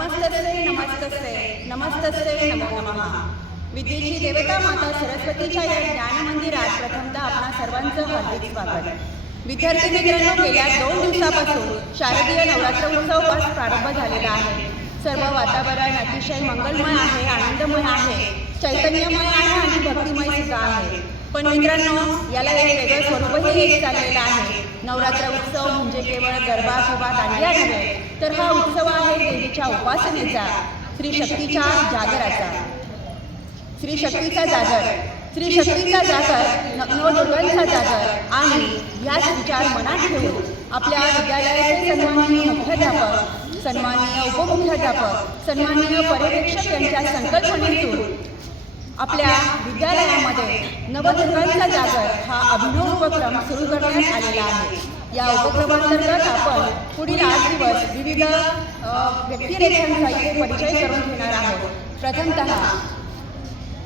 नमस्तस्ते नमस्तस्ते. नमस्तस्ते नमो नमः. विद्येची देवता माता सरस्वतीच्या या ज्ञान मंदिरात प्रथमतः आपणा सर्वांचं हार्दिक स्वागत. विद्यार्थी मित्रांनो गेल्या दोन दिवसापासून शारदीय नवरात्र उत्सव पास प्रारंभ झालेला आहे. सर्व वातावरण अतिशय मंगलमय आहे आनंदमय आहे चैतन्यमय आहे आणि भक्तिमय सुद्धा आहे. पण मित्रांनो याला एक वेगळं स्वरूपही एक चाललेलं आहे. नवरात्र उत्सव म्हणजे केवळ गरबा किंवा दांडिया नव्हे तर हा उत्सव आहे देवीच्या उपासनेचा श्री शक्तीच्या जागराचा. श्री शक्तीचा जागर श्री शक्तीचा जागर नवदुर्गांचा जागर आणि याच विचार मनात ठेवून आपल्या विद्यालयाचे सन्माननीय मुख्याध्यापक सन्माननीय उपमुख्याध्यापक सन्माननीय पर्यवेक्षक यांच्या संकल्पनेतून आपल्या विद्यालयामध्ये नवदुर्गांचा जागर हा अभिनव उपक्रम सुरू करण्यात आलेला आहे. या उपक्रमांतर्गत आपण पुढील आठ दिवस विविध व्यक्तिरेखांचा इथे परिचय करून घेणार आहोत. प्रथमतः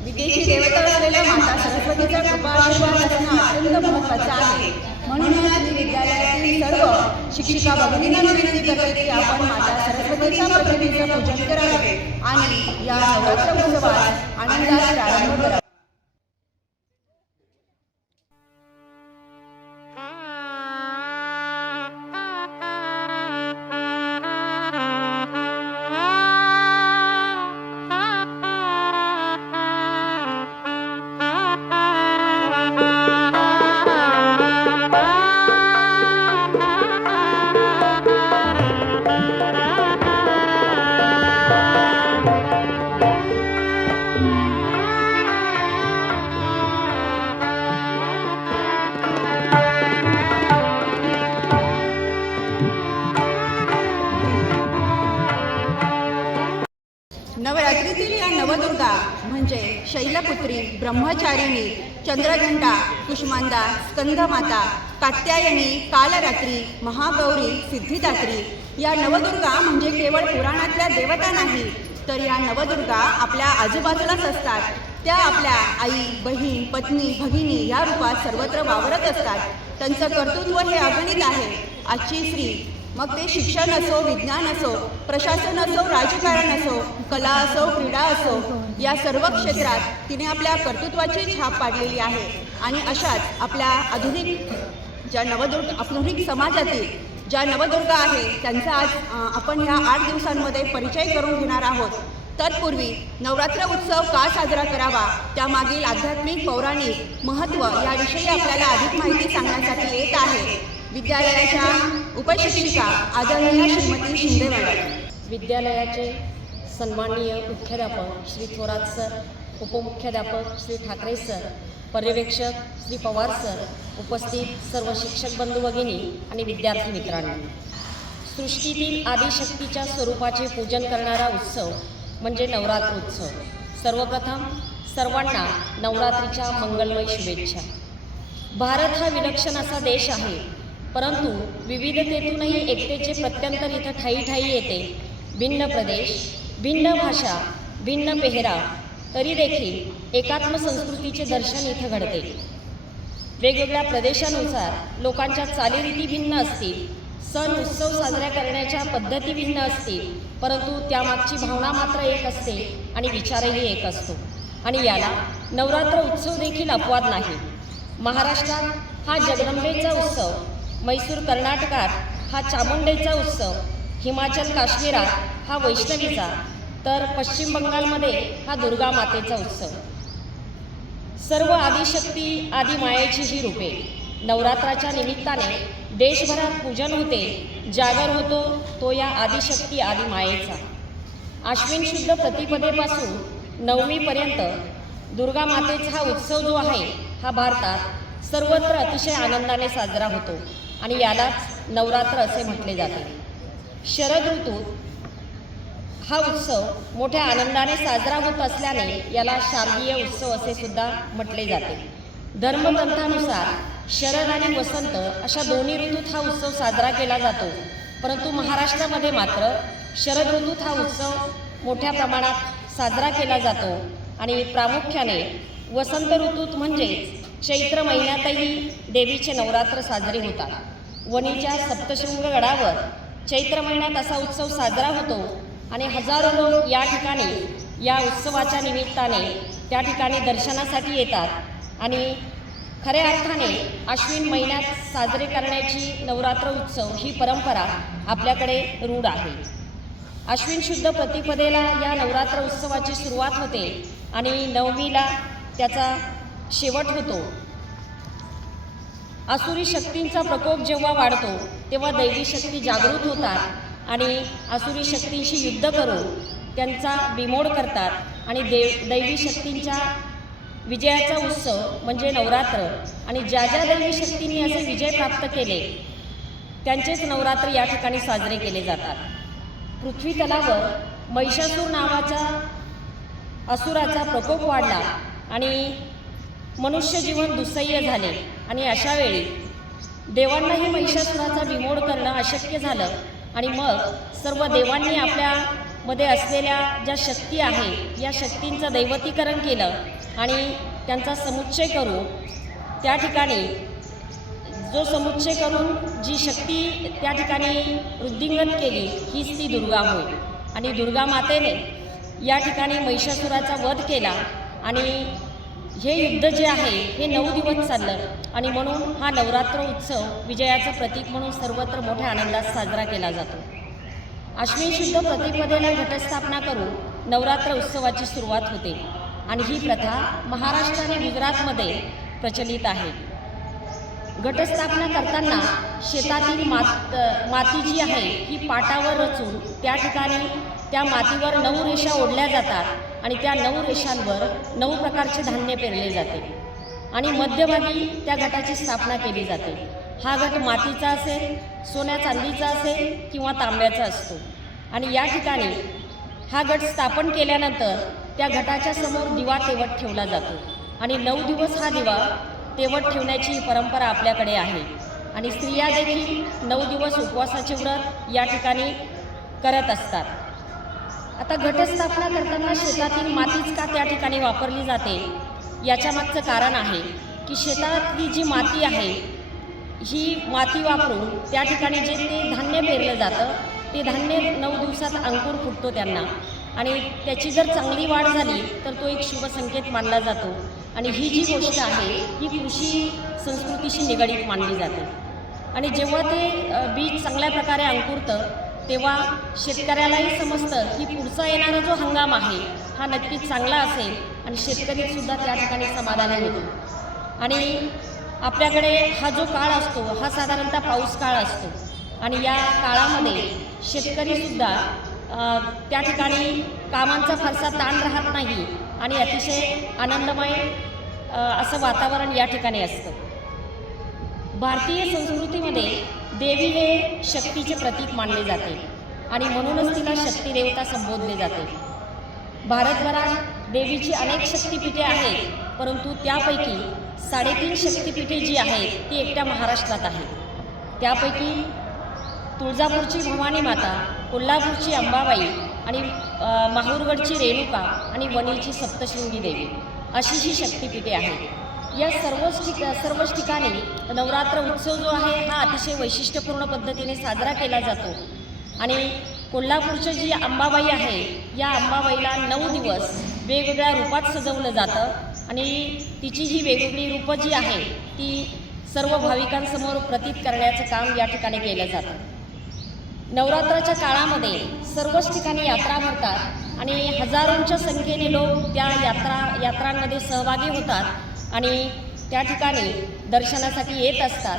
विदेशी देवता असलेल्या माता सरस्वतीचा कृपा आशीर्वाद असणं अत्यंत महत्त्वाचं आहे. म्हणूनच मी विद्यालयातील सर्व शिक्षिका भगिनींना विनंती करते की आपण माता सरस्वतीच्या प्रतिमेचं पूजन करावे आणि या नवरात्र उत्सवात आनंदात प्रारंभ करावा. ब्रह्मचारिणी चंद्रघंटा कुष्मांदा स्कंदमाता कात्यायनी कालरात्री महागौरी सिद्धिदात्री. या नवदुर्गा म्हणजे केवळ पुराणातल्या देवता नाही तर या नवदुर्गा आपल्या आजूबाजूलाच असतात. त्या आपल्या आई बहीण पत्नी भगिनी या रूपात सर्वत्र वावरत असतात. त्यांचं कर्तृत्व हे अगणित आहे. आजची स्त्री मग ते शिक्षण असो विज्ञान असो प्रशासन असो राजकारण असो कला असो क्रीडा असो या सर्व क्षेत्रात तिने आपल्या कर्तृत्वाची छाप पाडलेली आहे. आणि अशाच आपल्या आधुनिक ज्या नवदुर्ग आधुनिक समाजातील ज्या नवदुर्गा आहे त्यांचा आज आपण ह्या आठ दिवसांमध्ये परिचय करून घेणार आहोत. तत्पूर्वी नवरात्र उत्सव का साजरा करावा त्यामागील आध्यात्मिक पौराणिक महत्त्व याविषयी आपल्याला अधिक माहिती सांगण्यासाठी येत आहे. विद्यालयाच्या उपशिक्षिका आदरणीय श्रीमती शिंदे मॅडम. विद्यालयाचे सन्माननीय मुख्याध्यापक श्री थोरात सर उपमुख्याध्यापक श्री ठाकरे सर पर्यवेक्षक श्री पवार सर उपस्थित सर्व शिक्षक बंधू भगिनी आणि विद्यार्थी मित्रांनो. सृष्टीतील आदिशक्तीच्या स्वरूपाचे पूजन करणारा उत्सव म्हणजे नवरात्र उत्सव. सर्वप्रथम सर्वांना नवरात्रीच्या मंगलमय शुभेच्छा. भारत हा विलक्षण असा देश आहे परंतु विविधतेतूनही एकतेचे प्रत्यंतर इथं ठाई ठाई येते. भिन्न प्रदेश भिन्न भाषा भिन्न पेहराव तरी देखील एकात्म संस्कृतीचे दर्शन इथं घडते. वेगवेगळ्या प्रदेशानुसार लोकांच्या चालीरीती भिन्न असतील सण उत्सव साजऱ्या करण्याच्या पद्धती भिन्न असतील परंतु त्यामागची भावना मात्र एक असते आणि विचारही एक असतो. आणि याला नवरात्र उत्सव देखील अपवाद नाही. महाराष्ट्रात हा जगदंबेचा उत्सव मैसूर कर्नाटकात हा चामुंडेचा उत्सव हिमाचल काश्मीरात हा वैष्णवीचा तर पश्चिम बंगालमध्ये हा दुर्गा मातेचा उत्सव. सर्व आदिशक्ती आदि मायेची ही रूपे. नवरात्राच्या निमित्ताने देशभरात पूजन होते जागर होतो तो या आदिशक्ती आदि मायेचा. आश्विन शुद्ध प्रतिपदेपासून नवमीपर्यंत दुर्गा मातेचा हा उत्सव जो आहे हा भारतात सर्वत्र अतिशय आनंदाने साजरा होतो आणि यालाच नवरात्र असे म्हटले जाते. शरद ऋतूत हा उत्सव मोठ्या आनंदाने साजरा होत असल्याने याला शारदीय उत्सव असे सुद्धा म्हटले जाते. धर्मग्रंथानुसार शरद आणि वसंत अशा दोन्ही ऋतूत हा उत्सव साजरा केला जातो. परंतु महाराष्ट्रामध्ये मात्र शरद ऋतूत हा उत्सव मोठ्या प्रमाणात साजरा केला जातो आणि प्रामुख्याने वसंत ऋतूत म्हणजेच चैत्र महिन्यातही देवीचे नवरात्र साजरे होतात. वणीच्या सप्तशृंग गडावर चैत्र महिन्यात असा उत्सव साजरा होतो आणि हजारो लोक या ठिकाणी या उत्सवाच्या निमित्ताने त्या ठिकाणी दर्शनासाठी येतात. आणि खऱ्या अर्थाने आश्विन महिन्यात साजरे करण्याची नवरात्र उत्सव ही परंपरा आपल्याकडे रूढ आहे. आश्विन शुद्ध प्रतिपदेला या नवरात्र उत्सवाची सुरुवात होते आणि नवमीला त्याचा शेवट होतो. आसुरी शक्तींचा प्रकोप जेव्हा वाढतो तेव्हा दैवी शक्ती जागृत होतात. आणि असुरी शक्तींशी युद्ध करून त्यांचा बिमोड करतात. आणि देव दैवी शक्तींच्या विजयाचा उत्सव म्हणजे नवरात्र. आणि ज्या ज्या दैवी शक्तींनी असे विजय प्राप्त केले त्यांचेच नवरात्र या ठिकाणी साजरे केले जातात. पृथ्वी तलावर महिषासूर नावाचा असुराचा प्रकोप वाढला आणि मनुष्य जीवन दुस्सह्य झाले. आणि अशावेळी देवांनाही महिषासुराचा बिमोड करणं अशक्य झालं. आणि मग सर्व देवांनी आपल्यामध्ये असलेल्या ज्या शक्ती आहे या शक्तींचं दैवतीकरण केलं आणि त्यांचा समुच्चय करून त्या ठिकाणी जो समुच्चय करून जी शक्ती त्या ठिकाणी वृद्धिंगत केली हीच ती दुर्गा होय. आणि दुर्गा मातेने या ठिकाणी महिषासुराचा वध केला आणि हे युद्ध जे आहे हे नऊ दिवस चाललं. आणि म्हणून हा नवरात्र उत्सव विजयाचं प्रतीक म्हणून सर्वत्र मोठ्या आनंदात साजरा केला जातो. अश्विन शुद्ध प्रतिपदेला घटस्थापना करून नवरात्र उत्सवाची सुरुवात होते आणि ही प्रथा महाराष्ट्र आणि गुजरातमध्ये प्रचलित आहे. घटस्थापना करताना शेतातील मात माती जी आहे ही पाटावर रचून त्या ठिकाणी त्या मातीवर नऊ रेषा ओढल्या जातात आणि त्या नऊ रेषांवर नऊ प्रकारचे धान्य पेरले जाते. आणि मध्यभागी त्या गटाची स्थापना केली जाते. हा गट मातीचा असेल सोन्या चांदीचा असेल किंवा तांब्याचा असतो. आणि या ठिकाणी हा गट स्थापन केल्यानंतर त्या गटाच्या समोर दिवा तेवट ठेवला जातो. आणि नऊ दिवस हा दिवा तेवट ठेवण्याची ही परंपरा आपल्याकडे आहे. आणि स्त्रिया देखील नऊ दिवस उपवासाचे व्रत या ठिकाणी करत असतात. आता घटस्थापना करताना शेतातील मातीच का त्या ठिकाणी वापरली जाते? याच्या मागचं कारण आहे की शेतातली जी माती आहे ही माती वापरून त्या ठिकाणी जे ते धान्य पेरलं जातं ते धान्य नऊ दिवसात अंकुर फुटतो त्यांना. आणि त्याची जर चांगली वाढ झाली तर तो एक शुभसंकेत मानला जातो. आणि ही जी गोष्ट आहे ही कृषी संस्कृतीशी निगडीत मानली जाते. आणि जेव्हा ते बीज चांगल्या प्रकारे अंकुरतं तेव्हा शेतकऱ्यालाही समजतं की पुढचा येणारा जो हंगाम आहे हा नक्कीच चांगला असेल आणि शेतकरीसुद्धा त्या ठिकाणी समाधानी होतो. आणि आपल्याकडे हा जो काळ असतो हा साधारणतः पाऊस काळ असतो. आणि या काळामध्ये शेतकरीसुद्धा त्या ठिकाणी कामांचा फारसा ताण राहत नाही आणि अतिशय आनंदमय असं वातावरण या ठिकाणी असतं. भारतीय संस्कृतीमध्ये देवी हे शक्तीचे प्रतीक मानले जाते. आणि म्हणूनच तिला शक्ती देवता संबोधले जाते. भारतभरात देवीची अनेक शक्तिपीठे आहेत परंतु त्यापैकी साडेतीन शक्तिपीठे जी आहेत ती एकट्या महाराष्ट्रात आहे त्यापैकी तुळजापूरची भवानी माता कोल्हापूरची अंबाबाई आणि माहूरगडची रेणुका आणि वणीची सप्तशृंगी देवी अशी ही शक्तिपीठे आहेत. या सर्वच ठिक सर्वच ठिकाणी नवरात्र उत्सव जो आहे हा अतिशय वैशिष्ट्यपूर्ण पद्धतीने साजरा केला जातो. आणि कोल्हापूरची जी अंबाबाई आहे या अंबाबाईला नऊ दिवस वेगवेगळ्या रूपात सजवलं जातं आणि तिची ही वेगवेगळी रूपं जी आहे ती सर्व भाविकांसमोर प्रतीत करण्याचं काम या ठिकाणी केलं जातं. नवरात्राच्या काळामध्ये सर्वच ठिकाणी यात्रा भरतात आणि हजारोंच्या संख्येने लोक त्या यात्रा यात्रांमध्ये सहभागी होतात आणि त्या ठिकाणी दर्शनासाठी येत असतात.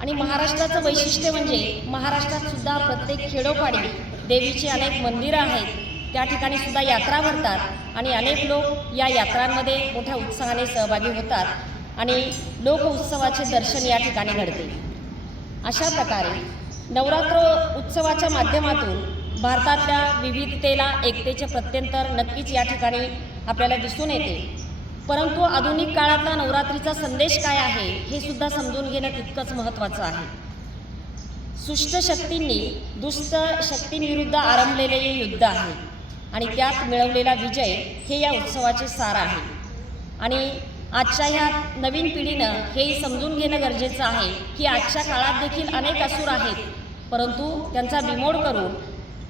आणि महाराष्ट्राचं वैशिष्ट्य म्हणजे महाराष्ट्रात सुद्धा प्रत्येक खेडोपाडी देवीची अनेक मंदिरं आहेत. त्या ठिकाणी सुद्धा यात्रा भरतात आणि अनेक लोक या यात्रांमध्ये मोठ्या उत्साहाने सहभागी होतात आणि लोक उत्सवाचे दर्शन या ठिकाणी घडते. अशा प्रकारे नवरात्र उत्सवाच्या माध्यमातून भारतातल्या विविधतेला एकतेचे प्रत्यंतर नक्कीच या ठिकाणी आपल्याला दिसून येते. परंतु आधुनिक काळातला नवरात्रीचा संदेश काय आहे हे सुद्धा समजून घेणं तितकंच महत्त्वाचं आहे. सुष्ट शक्तींनी दुष्ट शक्तींविरुद्ध आरंभलेले हे युद्ध आहे. आणि त्यात मिळवलेला विजय हे या उत्सवाचे सार आहे. आणि आजच्या ह्या नवीन पिढीनं हे समजून घेणं गरजेचं आहे की आजच्या काळात देखील अनेक असूर आहेत. परंतु त्यांचा बिमोड करून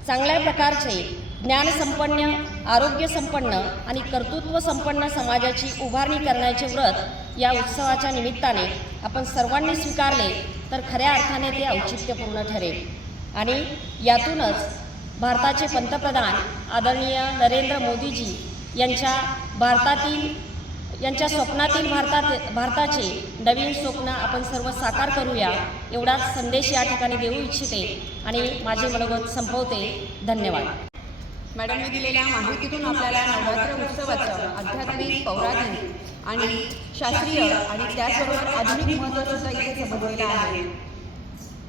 चांगल्या प्रकारचे ज्ञानसंपन्न आरोग्यसंपन्न आणि कर्तृत्व संपन्न समाजाची उभारणी करण्याचे व्रत या उत्सवाच्या निमित्ताने आपण सर्वांनी स्वीकारले तर खऱ्या अर्थाने ते औचित्यपूर्ण ठरेल. आणि यातूनच भारताचे पंतप्रधान आदरणीय नरेंद्र मोदीजी यांच्या भारतातील यांच्या स्वप्नातील भारतात भारताचे नवीन स्वप्न आपण सर्व साकार करूया एवढाच संदेश या ठिकाणी देऊ इच्छिते आणि माझे मनोगत संपवते. धन्यवाद. मॅडमने दिलेल्या माहितीतून आपल्याला नवरात्र उत्सवाचं आध्यात्मिक पौराणिक आणि शास्त्रीय आणि त्याचबरोबर आधुनिक महत्त्व इथे समजलेलं आहे.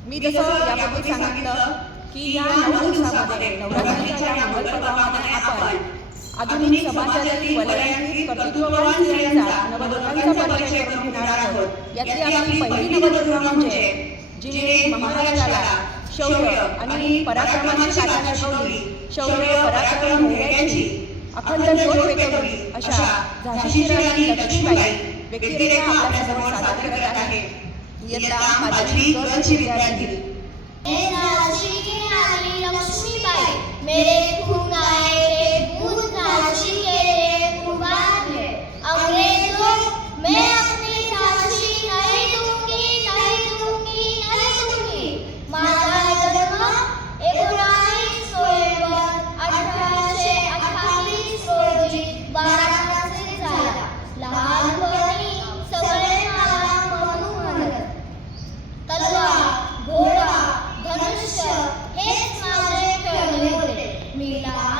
मी जसं यापूर्वी सांगितलं की या नऊ दिवसामध्ये नवरात्रीच्या या मंगलपर्वामध्ये आपण आधुनिक समाजातील वलयांकित कर्तृत्ववान स्त्रियांचा नवदुर्गांचा परिचय करून घेणार आहोत. यातली आपली पहिली नवदुर्गा म्हणजे जिने महाराष्ट्राला शौर्य आणि पराक्रमाची गाथा शिकवली शौर्य पराक्रम धैर्याची अखंड ज्योत पेटवली. अशा झाशीची राणी लक्ष्मीबाई व्यक्तिरेखा आपल्यासमोर सादर करत आहे. इयत्ता माझी गरज विद्यार्थी. होते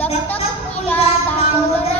दत्तक मुला दामोदरराव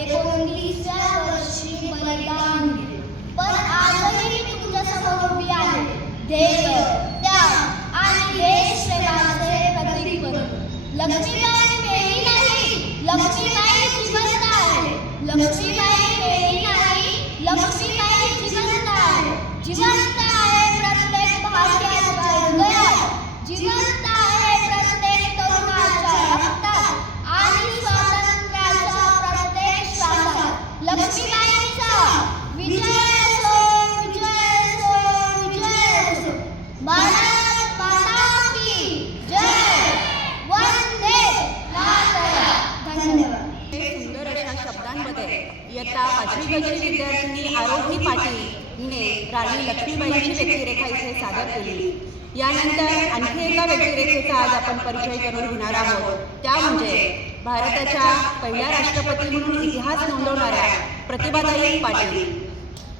फक्त वर्षी बलिदान दिले पण आजही मी तुमच्यासमोर उभी आहे. ध्येय त्याग आणि देशप्रेमाचे प्रतीक बनून लक्ष्मीबाई मेली नाही. लक्ष्मीबाई जिवंत आहे. लक्ष्मी मेली नाही लक्ष्मीबाई जिवंत आहे जिवंत आहे प्रत्येक भारतीयाच्या हृदयात जिवंत आहे प्रत्येक तरुणाच्या रक्तात आणि स्वातंत्र्याच्या प्रत्येक श्वासात लक्ष्मीबाईंचा विजय असो विजय असो विजय असो भारत माता की जय वंदे मातरम धन्यवाद हे सुंदर अशा शब्दांमध्ये इयत्ता पाचवी गजरी विद्यार्थिनी आरोही पाटील हिने राणी लक्ष्मीबाईंची व्यक्तिरेखा इथे सादर केली यानंतर आणखी एका व्यक्तिरेखेचा आज आपण परिचय करून घेणार आहोत. त्या म्हणजे भारताच्या पहिल्या राष्ट्रपती म्हणून इतिहास नोंदवणाऱ्या प्रतिभाताई पाटील.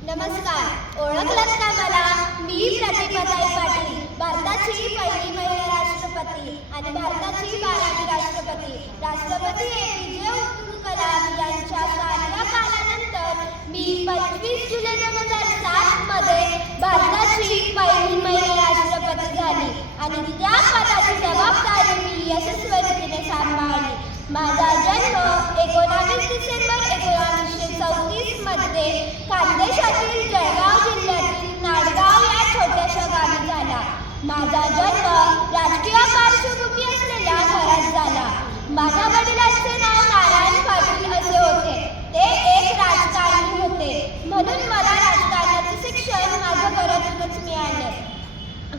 नमस्कार. ओळखलं का मला? मी प्रतिभाताई पाटील भारताची पहिली महिला राष्ट्रपती आणि भारताची बारावी राष्ट्रपती. राष्ट्रपती एपीजे अब्दुल कलाम यांच्या कार्यकालानंतर मी पंचवीस जुलै दोन हजार सात मध्ये भारताची पहिली महिला राष्ट्रपती झाली आणि त्या पदाची जबाबदारी मी यशस्वीरितीने सांभाळली. माझा जन्म एकोणावीस डिसेंबर एकोणावीसशे चौतीसमध्ये खानदेशातील जळगाव जिल्ह्यातील नाडगाव या छोट्याशा गावी झाला. माझा जन्म राजकीय पार्श्वभूमी असलेल्या घरात झाला. माझ्या वडिलांचे नाव नारायण पाटील असे होते. ते एक राजकारणी होते. म्हणून मला राजकारणाचे शिक्षण माझ्या घरातूनच मिळाले.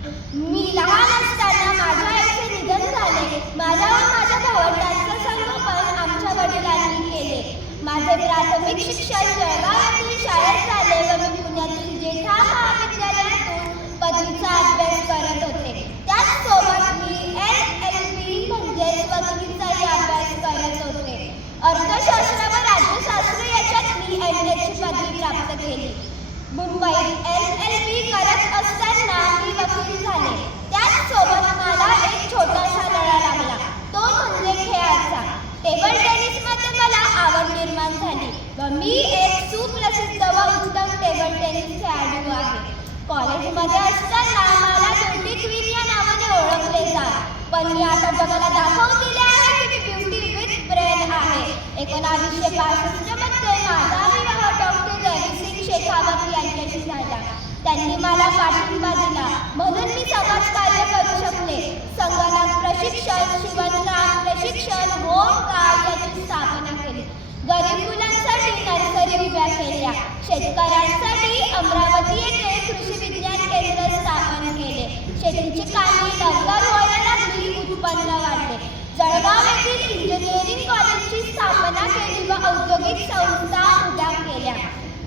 मी लहान असताना माझ्या आईचे निधन झाले. माझ्या व माझ्या भावंडांचं संगोपन आमच्या वडिलांनी केले. माझे प्राथमिक शिक्षण जळगाव येथील शाळेत झाले व मी पुण्यातील जेठा महाविद्यालयातून पदवीचा अभ्यास करत होते. त्याचसोबत मी एस एल बी म्हणजेच वकिलीचाही अभ्यास करत होते. अर्थशास्त्र व राज्यशास्त्र याच्यात मी एम एची पदवी प्राप्त केली. मुंबईत एल एल बी करत असताना मी वकील झाले. त्याचसोबत मला एक छोटासा लढा लागला. तो म्हणजे खेळाचा. टेबल टेनिसमध्ये मला आवड निर्माण झाली व मी एक सुप्रसिद्ध व उत्तम टेबल टेनिस खेळाडू आहे. कॉलेजमध्ये असताना मला ब्युटी क्वीन या नावाने ओळखले जात. पण मी आता जगाला दाखवून दिले आहे की मी ब्युटी विथ ब्रेन आहे एकोणावीसशे पासष्टमध्ये माझा विवाह डॉक्टर रविसिंग शेखावत यांच्याशी झाला त्यांनी मला पाठिंबा दिला. म्हणून मी समाजकार्य करू शकले. संगणक प्रशिक्षण शिवणकाम प्रशिक्षण होम कार्ड याची स्थापना केली. गरीब मुलांसाठी नर्सरी उभ्या केल्या. शेतकऱ्यांसाठी अमरावती येथे कृषी विज्ञान केंद्र स्थापन केले. शेतीची कामे लवकर व्हायला लागली उत्पन्न वाढले. जळगाव येथील इंजिनिअरिंग कॉलेजची स्थापना केली व औद्योगिक संस्था उभ्या केल्या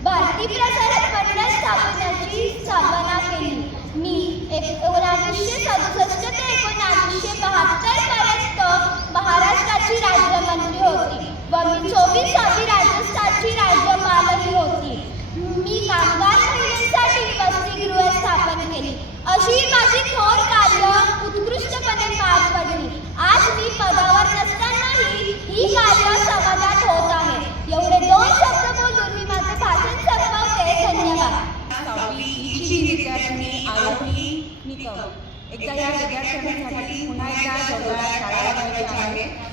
भारती प्रसारक मंडळ स्थापनाची स्थापना केली मी एकोणावीसशे सदुसष्ट ते एकोणावीसशे बहात्तर पर्यंत महाराष्ट्राची राज्यमंत्री होती व मी चोवीसावी राजस्थानची राज्यपालही होती. मी कामगार महिलांसाठी वसतिगृह स्थापन केली. अशी माझी थोर कार्य उत्कृष्टपणे पार पडली. आज मी पदावर नसतानाही ही कार्य समाजात होत आहे. एवढे दोन शब्द बोलून मी माझे भाषण संपवते. धन्यवाद. सहावी आरोही निकम. एकदा या विद्यार्थ्यांसाठी पुन्हा एकदा जोरदार शाळा आहे.